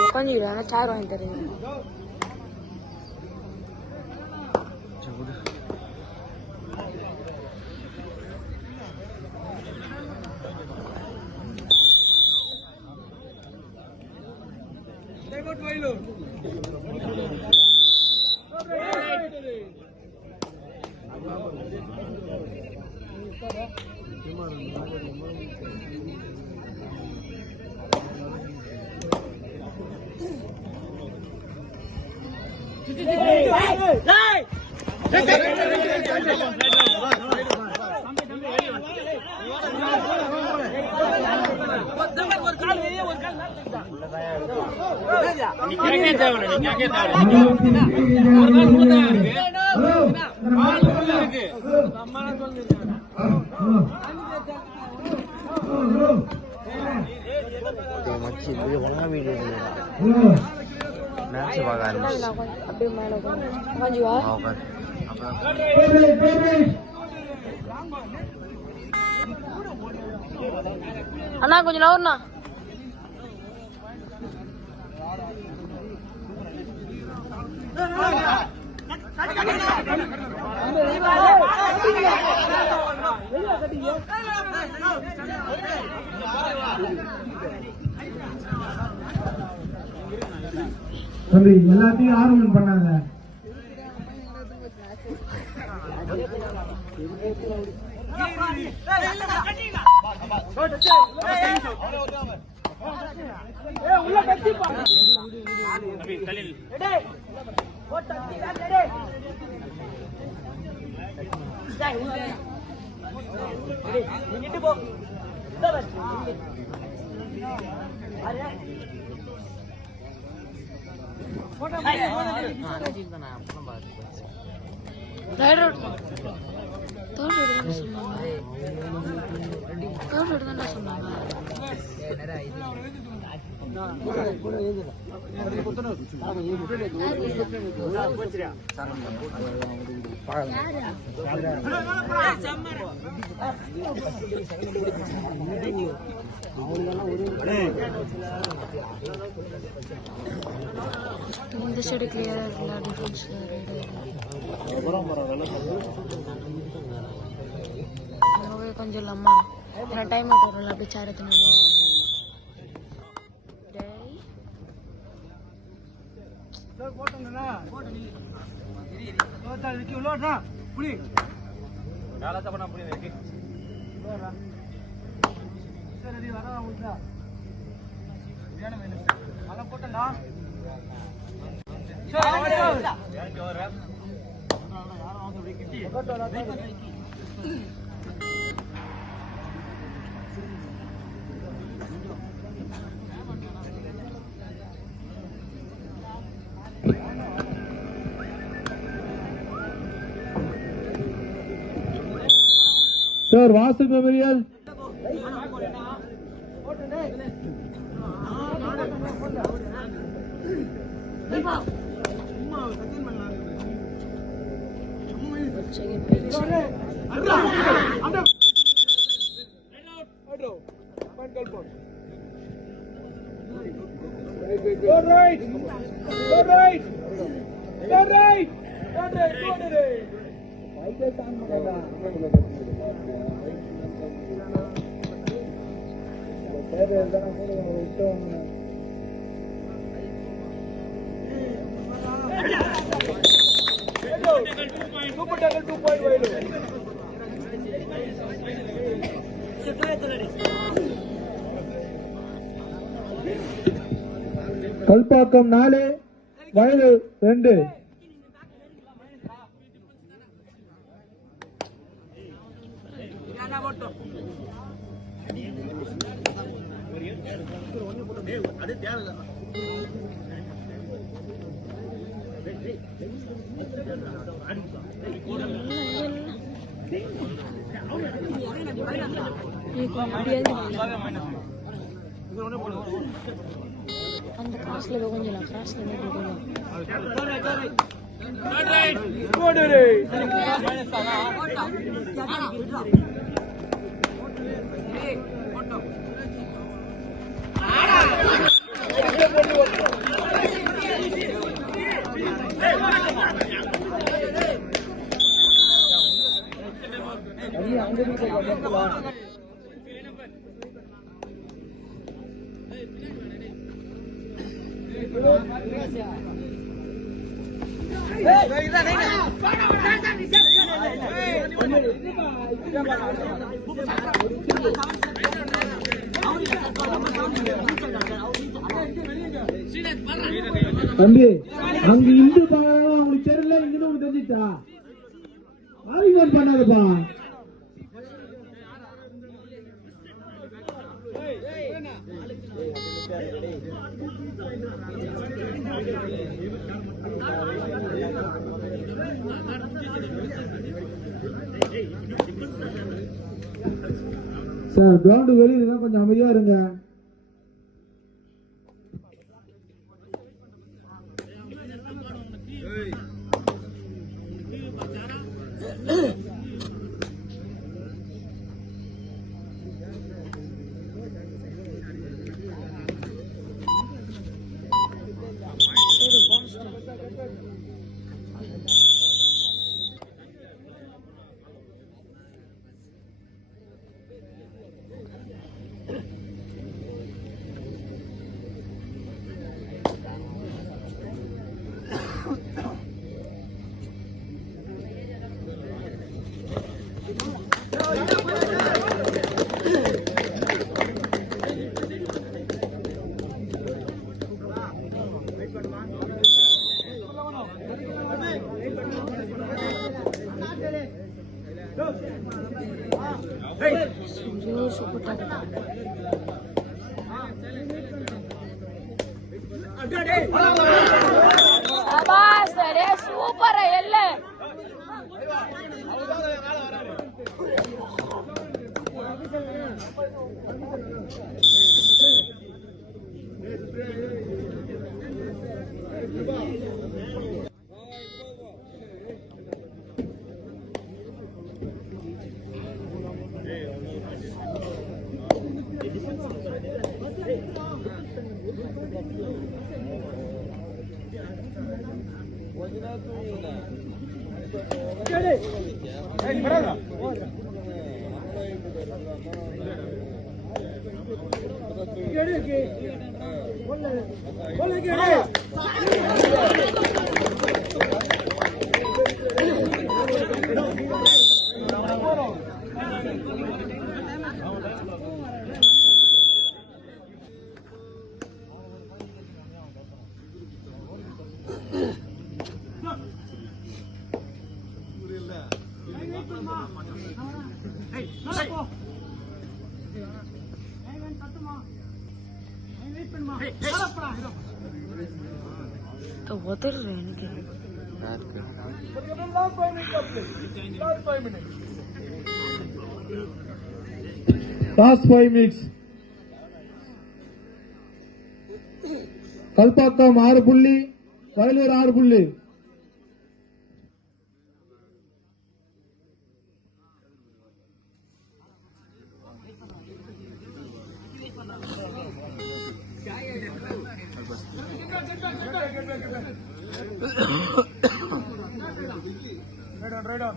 உட்காந்துக்கிடுவாங்க sir வாங்கி தருங்க அண்ணா கொஞ்சம் நவர்ண்ணா தம்பி எல்லாத்தையும் ஆர்வம் பண்ணாங்க. இந்த சைடு கிளியரா இருக்குல்ல டிஃபரன்ஸ் கொஞ்சம் இல்லாமா டைம் அவுட் வரும்ல அப்படியே சேர் எத்தனை Sir, Vasu Memorial. Very good. Go right. Go right. Go right. Go right. Super tackle 2 point wide. Kalpakkam 4 வயது 2. அந்த கிராஸ்ல கொஞ்சம் கிராஸ்ல தம்பி அங்க இந்து பாக்கலாம் அவங்களுக்கு தெரியல இங்கன்னு உனக்கு தெரிஞ்சிட்டா ஆர்கியூமெண்ட் பண்ணாதப்பா. சார் கிரவுண்டு வெளியில கொஞ்சம் அமைதியா இருங்க. சூப்பர் எல்ல Last 5 minutes. கல்பாக்கம் 6 புள்ளி, வயலூர் 6 புள்ளி. Right on.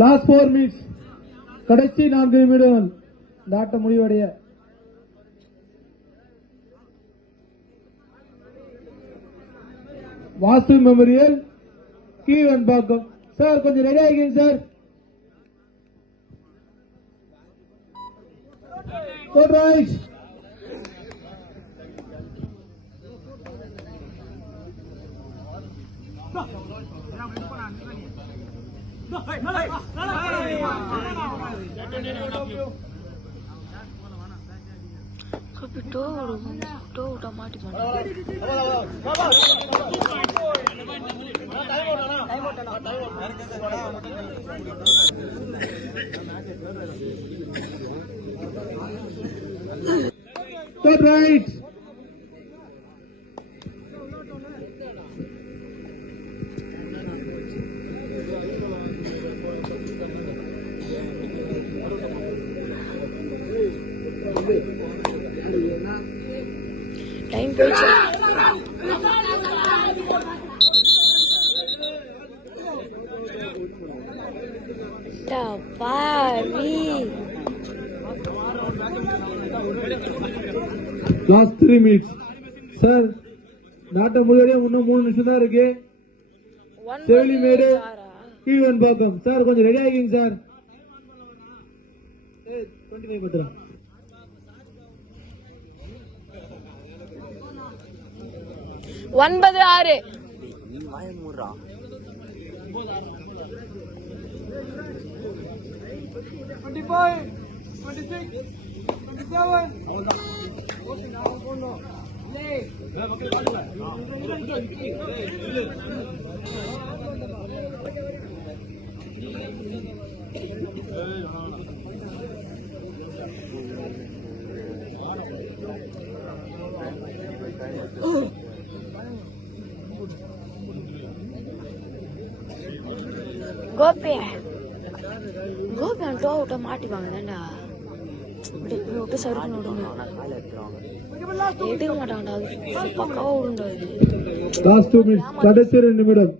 லாஸ்ட் 4 மினிட்ஸ், கடைசி 4 நிமிடங்கள் இந்த ஆட்டம் முடிவடைய. வாசு மெமோரியல் கீழ்வன்பாக்கம். சார் கொஞ்சம் ரெடி ஆகிங்க சார். ரைட். Right. Time போச்சு. பாவி. Last 3 minutes sir. நாட்ட முடியவே இன்னும் 3 நிமிஷம் தான் இருக்கு. செவிலிமேடு கீழ்வன்பாக்கம். சார் கொஞ்சம் ரெடி ஆகிங்க சார். 29 பத்திரா. ஒன்பது 6. நீ வாய மூடுறா. 25, 26, 27. கோபி டோ விட்ட மாட்டிப்பாங்க தான்டா. விட்டு சருக்குன்னு விடுங்க. எடுக்க மாட்டாங்கடா. பக்காவா விடுண்டா இது. லாஸ்ட் 2 மினிட்ஸ், கடைசி 2 நிமிடம்.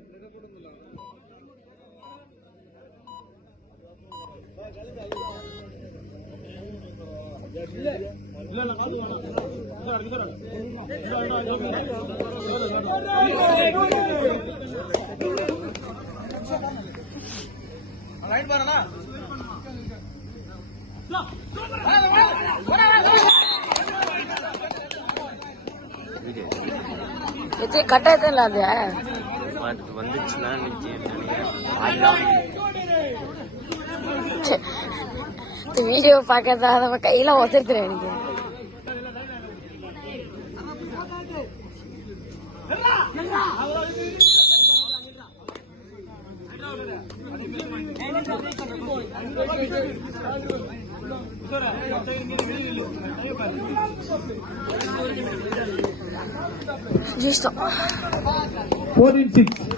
கட்டாயத்தில் அது வந்துச்சுன்னா வீடியோ பார்க்கறதா நம்ம கையில ஒத்துருத்துறேன் எனக்கு. Just 14-6.